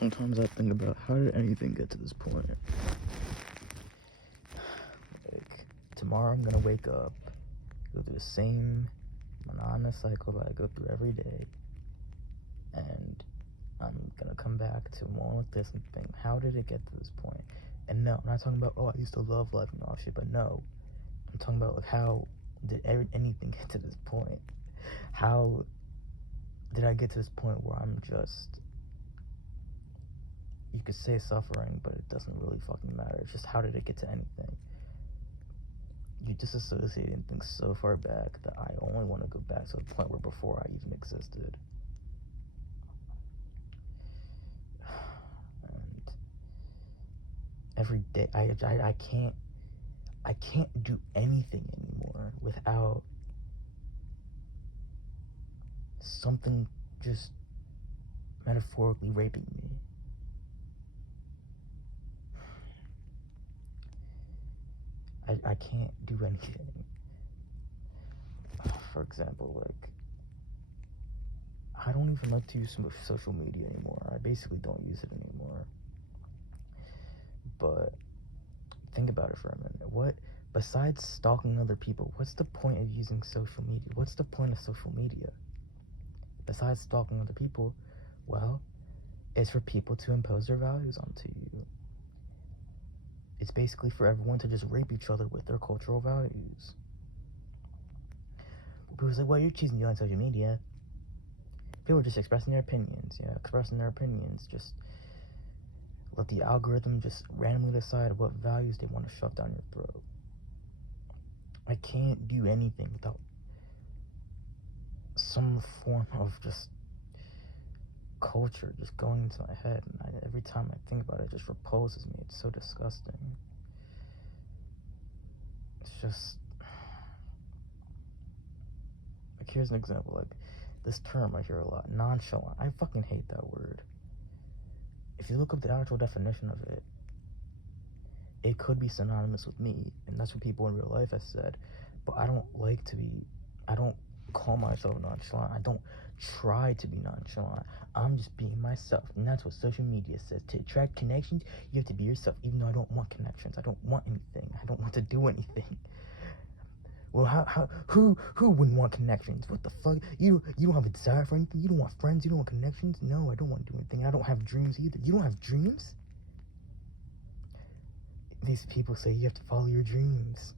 Sometimes I think about how did anything get to this point? Like, tomorrow I'm gonna wake up, go through the same monotonous cycle that I go through every day, and I'm gonna come back to more like this and think, how did it get to this point? And no, I'm not talking about, oh, I used to love life and all shit, but no, I'm talking about like how did anything get to this point? How did I get to this point where I'm just, you could say suffering, but it doesn't really fucking matter. It's just how did it get to anything? You disassociate things so far back that I only want to go back to the point where before I even existed. And every day, I can't do anything anymore without something just metaphorically raping me. I can't do anything. For example, like, I don't even like to use social media anymore. I basically don't use it anymore. But think about it for a minute. What, besides stalking other people, what's the point of using social media? What's the point of social media? Besides stalking other people, well, it's for people to impose their values onto you. It's basically for everyone to just rape each other with their cultural values. People say, well, you're choosing to do on social media. People are just expressing their opinions, just let the algorithm just randomly decide what values they want to shove down your throat. I can't do anything without some form of just culture just going into my head, and every time I think about it, it just repulses me. It's so disgusting. It's just like, here's an example, like this term I hear a lot, nonchalant. I fucking hate that word. If you look up the actual definition of it, it could be synonymous with me, and that's what people in real life have said, but I don't call myself nonchalant. I don't try to be nonchalant. I'm just being myself, and that's what social media says. To attract connections, you have to be yourself, even though I don't want connections. I don't want anything. I don't want to do anything. Well, who wouldn't want connections? What the fuck? You don't have a desire for anything? You don't want friends? You don't want connections? No, I don't want to do anything. I don't have dreams either. You don't have dreams? These people say you have to follow your dreams.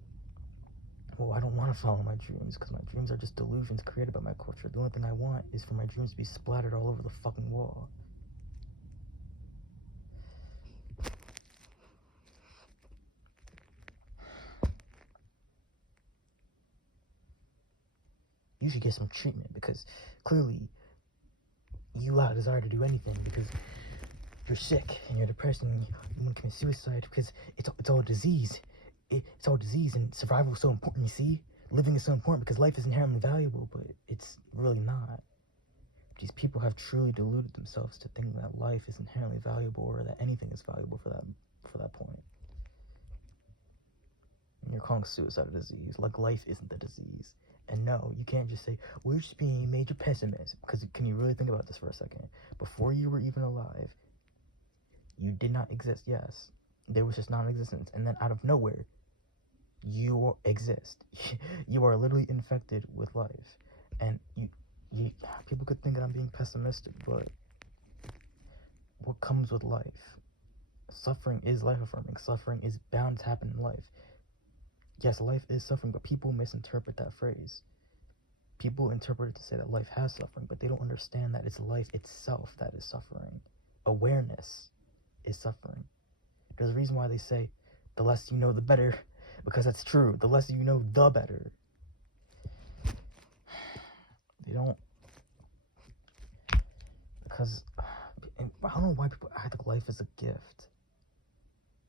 Well, I don't want to follow my dreams, because my dreams are just delusions created by my culture. The only thing I want is for my dreams to be splattered all over the fucking wall. You should get some treatment, because clearly you lack desire to do anything, because you're sick and you're depressed and you want to commit suicide, because it's all disease. It's all disease, and survival is so important, you see? Living is so important because life is inherently valuable, but it's really not. These people have truly deluded themselves to think that life is inherently valuable, or that anything is valuable for that point. And you're calling suicide a disease, like life isn't the disease. And no, you can't just say, well, you're just being a major pessimist, because can you really think about this for a second? Before you were even alive, you did not exist, yes. There was just non-existence, and then out of nowhere, you exist. You are literally infected with life. And you people could think that I'm being pessimistic, but what comes with life? Suffering is life affirming. Suffering is bound to happen in life. Yes, life is suffering, but people misinterpret that phrase. People interpret it to say that life has suffering, but they don't understand that it's life itself that is suffering. Awareness is suffering. There's a reason why they say, the less you know, the better, because that's true. The less you know, the better. They don't, because I don't know why people act like life is a gift.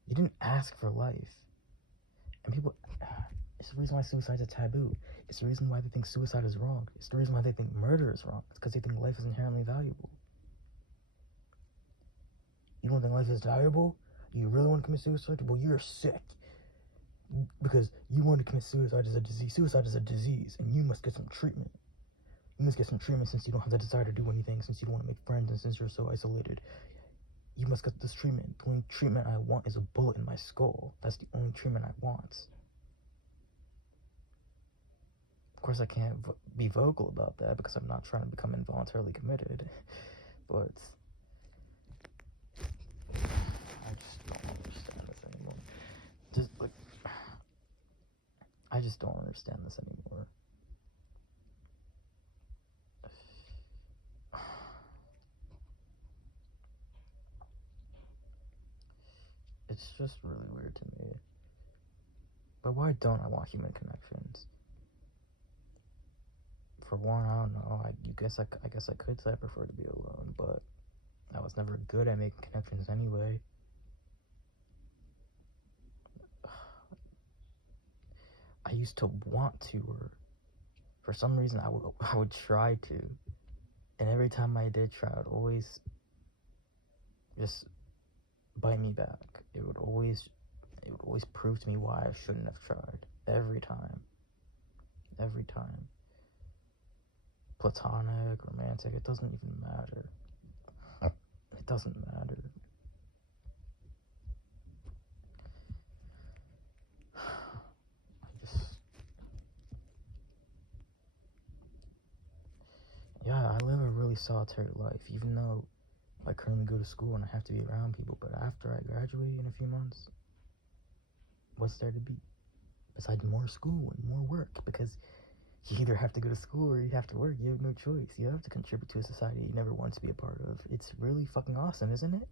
You didn't ask for life. And people, it's the reason why suicide is a taboo. It's the reason why they think suicide is wrong. It's the reason why they think murder is wrong. It's because they think life is inherently valuable. You don't think life is valuable? You really want to commit suicide? Well, you're sick. Because you want to commit suicide as a disease. Suicide is a disease, and you must get some treatment. You must get some treatment since you don't have the desire to do anything, since you don't want to make friends, and since you're so isolated. you must get this treatment. The only treatment I want is a bullet in my skull. That's the only treatment I want. Of course, I can't be vocal about that because I'm not trying to become involuntarily committed. But I just don't understand this anymore. Just like, I just don't understand this anymore. It's just really weird to me. But why don't I want human connections? For one, I don't know. I guess I could say I prefer to be alone, but I was never good at making connections anyway. I used to want to, or for some reason I would try to, and every time I did try, it would always just bite me back. It would always prove to me why I shouldn't have tried. Every time. Platonic, romantic, it doesn't even matter. It doesn't matter. Yeah, I live a really solitary life, even though I currently go to school and I have to be around people, but after I graduate in a few months, what's there to be? Besides more school and more work, because you either have to go to school or you have to work. You have no choice. You have to contribute to a society you never want to be a part of. It's really fucking awesome, isn't it?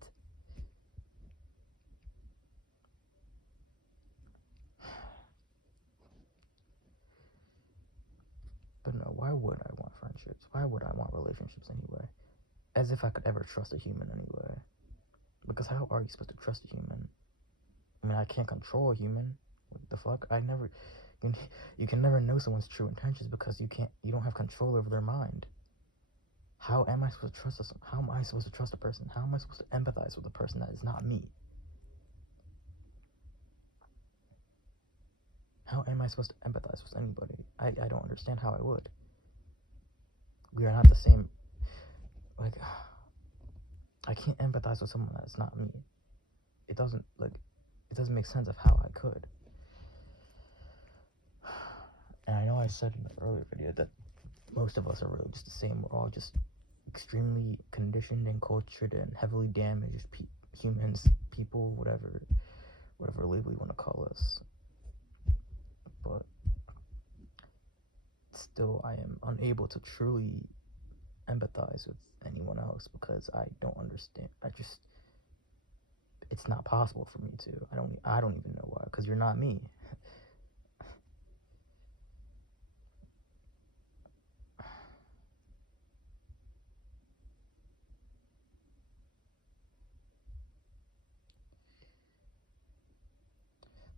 But no, why would I want friendships? Why would I want relationships anyway? As if I could ever trust a human anyway. Because how are you supposed to trust a human? I mean, I can't control a human. What the fuck? You can never know someone's true intentions because you don't have control over their mind. How am I supposed to trust How am I supposed to trust a person? How am I supposed to empathize with a person that is not me? How am I supposed to empathize with anybody? I don't understand how I would. We are not the same. Like, I can't empathize with someone that's not me. It doesn't make sense of how I could. And I know I said in the earlier video that most of us are really just the same. We're all just extremely conditioned and cultured and heavily damaged humans, people, whatever label you want to call us. But still, I am unable to truly empathize with anyone else because I don't understand. It's not possible for me to. I don't even know why, because you're not me.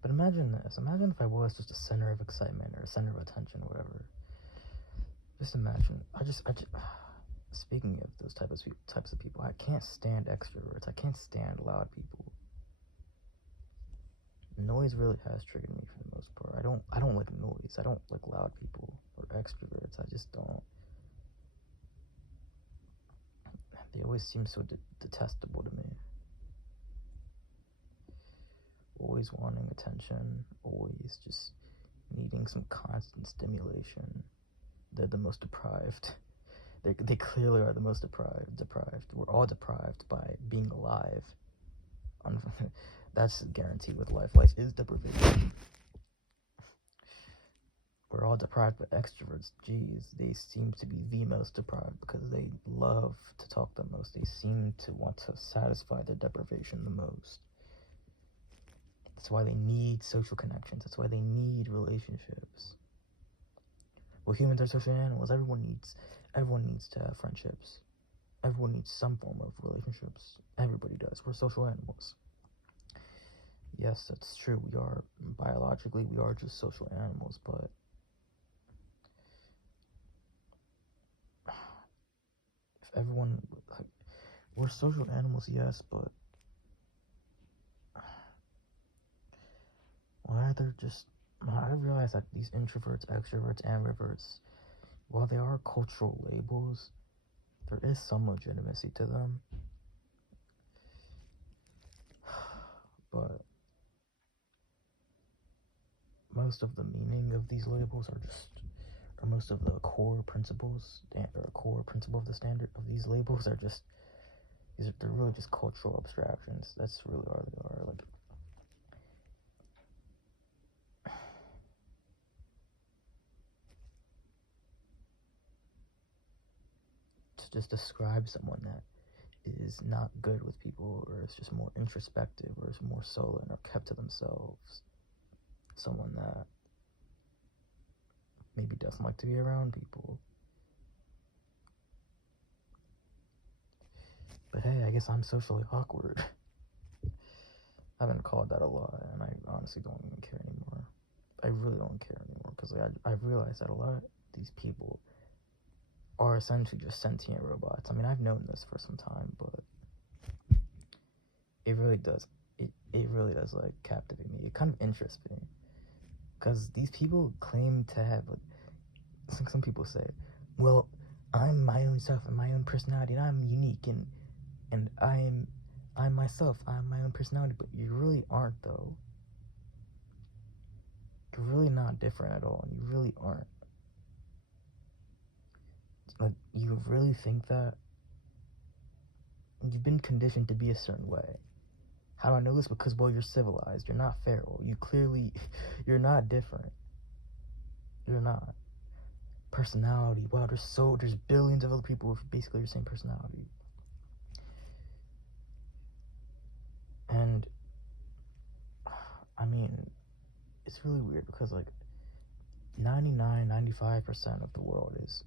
But imagine this. Imagine if I was just a center of excitement or a center of attention or whatever. Just imagine. Speaking of those types of people, I can't stand extroverts. I can't stand loud people. Noise really has triggered me for the most part. I don't like noise. I don't like loud people or extroverts. I just don't. They always seem so detestable to me. Always wanting attention, always just needing some constant stimulation. They're the most deprived. They clearly are the most deprived. We're all deprived by being alive. That's guaranteed with life. Life is deprivation. We're all deprived, but extroverts, geez, they seem to be the most deprived because they love to talk the most. They seem to want to satisfy their deprivation the most. That's why they need social connections. That's why they need relationships. Well, humans are social animals. Everyone needs to have friendships. Everyone needs some form of relationships. Everybody does. We're social animals. Yes, that's true. Biologically, we are just social animals, but if everyone, we're social animals, yes, but I realize that these introverts, extroverts, ambiverts, while they are cultural labels, there is some legitimacy to them. but most of the meaning of these labels are just, or most of the core principles, or core principle of the standard of these labels are just, they're really just cultural abstractions. That's really all they are. Like, to just describe someone that is not good with people, or is just more introspective, or is more sullen, or kept to themselves. Someone that maybe doesn't like to be around people. But hey, I guess I'm socially awkward. I've been called that a lot, and I honestly don't even care anymore. I really don't care anymore, because like, I've realized that a lot of these people are essentially just sentient robots. I mean, I've known this for some time, but it really does, it really does, like, captivate me. It kind of interests me, because these people claim to have, like, some people say, well, I'm my own self and my own personality, and I'm unique, and I'm myself, I'm my own personality, but you really aren't, though. You're really not different at all, and you really aren't. Like, you really think that? You've been conditioned to be a certain way. How do I know this? Because, well, you're civilized. You're not feral. You clearly, you're not different. You're not. Personality. Wow, there's billions of other people with basically your same personality. And, I mean, it's really weird because, like, 95% of the world is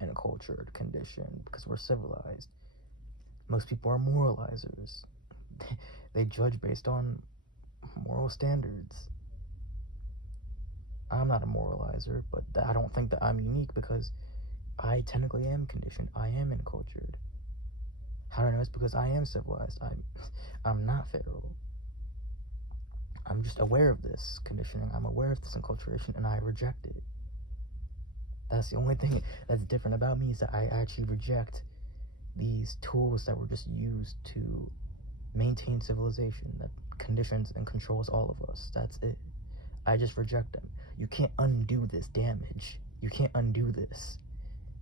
in a cultured condition because we're civilized. Most people are moralizers. They judge based on moral standards. I'm not a moralizer, but I don't think that I'm unique because I technically am conditioned. I am encultured. How do I know? It's because I am civilized. I'm not feral. I'm just aware of this conditioning. I'm aware of this enculturation, and I reject it. That's the only thing that's different about me, is that I actually reject these tools that were just used to maintain civilization, that conditions and controls all of us. That's it. I just reject them. You can't undo this damage. You can't undo this.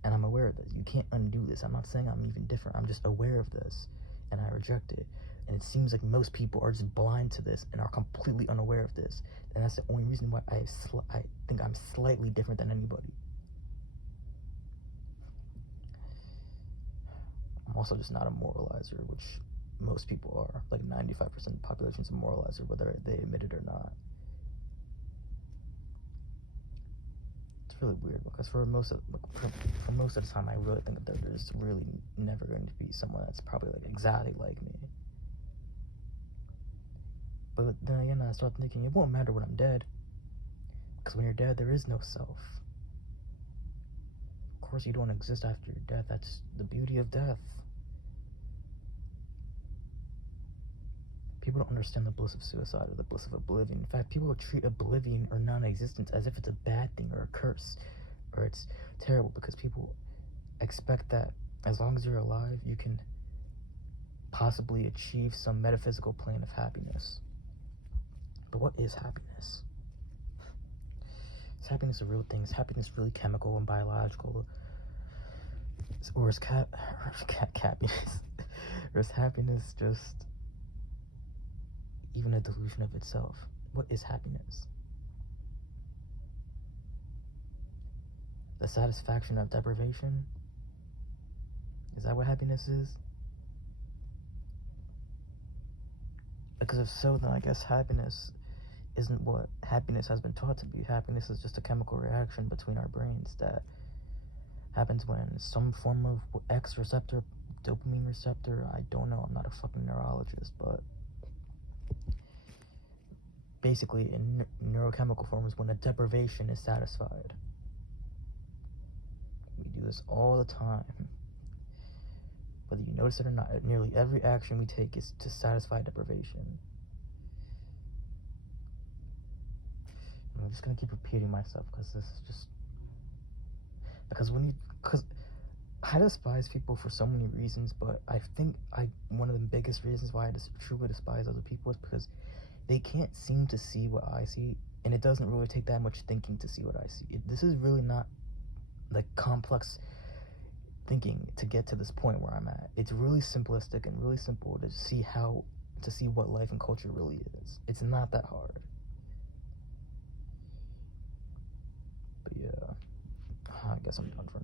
And I'm aware of this. You can't undo this. I'm not saying I'm even different. I'm just aware of this, and I reject it. And it seems like most people are just blind to this and are completely unaware of this. And that's the only reason why I think I'm slightly different than anybody. I'm also just not a moralizer, which most people are. Like 95% of the population is a moralizer, whether they admit it or not. It's really weird because for most of the time, I really think that there's really never going to be someone that's probably like exactly like me. But then again, I start thinking it won't matter when I'm dead, because when you're dead, there is no self. Of course, you don't exist after your death. That's the beauty of death. People don't understand the bliss of suicide or the bliss of oblivion. In fact, people treat oblivion or non-existence as if it's a bad thing or a curse, or it's terrible, because people expect that as long as you're alive, you can possibly achieve some metaphysical plane of happiness. But what is happiness? Is happiness a real thing? Is happiness really chemical and biological? Or is happiness or is happiness just even a delusion of itself? What is happiness? The satisfaction of deprivation? Is that what happiness is? Because if so, then I guess happiness isn't what happiness has been taught to be. Happiness is just a chemical reaction between our brains that happens when some form of X receptor, dopamine receptor, I don't know, I'm not a fucking neurologist, but basically in neurochemical forms when a deprivation is satisfied. We do this all the time. Whether you notice it or not, nearly every action we take is to satisfy deprivation. I'm just gonna keep repeating myself because this is just, because I despise people for so many reasons, but I think one of the biggest reasons why I just truly despise other people is because they can't seem to see what I see, and it doesn't really take that much thinking to see what I see. This is really not like complex thinking to get to this point where I'm at. It's really simplistic and really simple to see what life and culture really is. It's not that hard. But yeah, I guess I'm done for now.